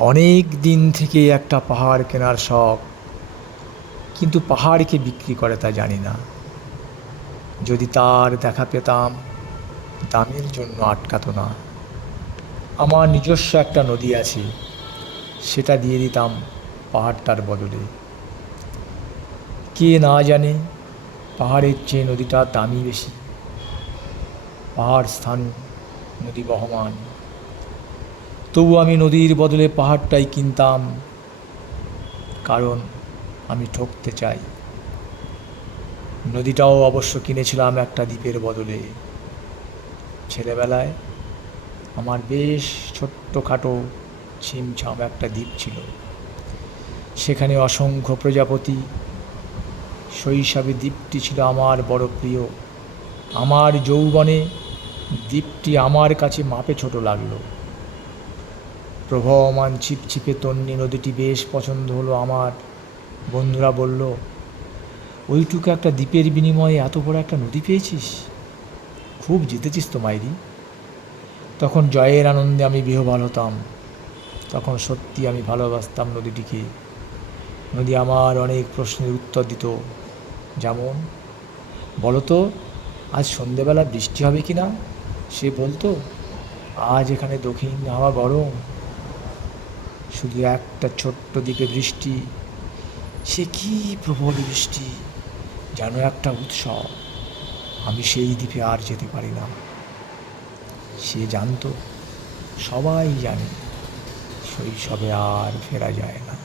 অনেক দিন থেকে একটা পাহাড় কেনার শখ, কিন্তু পাহাড়কে বিক্রি করে তা জানি না। যদি তার দেখা পেতাম, দামের জন্য আটকাতো না। আমার নিজস্ব একটা নদী আছে, সেটা দিয়ে দিতাম পাহাড়টার বদলে। কে না জানে পাহাড়ের চেয়ে নদীটার দামই বেশি। পাহাড় স্থানীয়, নদী বহমান। তবু আমি নদীর বদলে পাহাড়টাই কিনতাম, কারণ আমি ঠকতে চাই। নদীটাও অবশ্য কিনেছিলাম একটা দ্বীপের বদলে। ছেলেবেলায় আমার বেশ ছোট্টখাটো ছিমছাম একটা দ্বীপ ছিল। সেখানে অসংখ্য প্রজাপতি। শৈশবে দ্বীপটি ছিল আমার বড় প্রিয়। আমার যৌবনে দ্বীপটি আমার কাছে মাপে ছোট লাগলো। প্রবহমান ছিপছিপে তন্বী নদীটি বেশ পছন্দ হলো আমার। বন্ধুরা বলল, ওইটুকু একটা দ্বীপের বিনিময়ে এত বড় একটা নদী পেয়েছিস, খুব জিতেছিস তো মাইরি। তখন জয়ের আনন্দে আমি বিহ্বল হতাম। তখন সত্যি আমি ভালোবাসতাম নদীটিকে। নদী আমার অনেক প্রশ্নের উত্তর দিত, যেমন, বলো তো আজ সন্ধেবেলা বৃষ্টি হবে কি না। সে বলতো, আজ এখানে দক্ষিণ হাওয়া গরম। শুধু একটা ছোট্ট দ্বীপে বৃষ্টি, সে কি প্রবল বৃষ্টি, যেন একটা উৎসব। আমি সেই দ্বীপে আর যেতে পারি না। সে জানতো, সবাই জানে, শৈশবে আর ফেরা যায় না।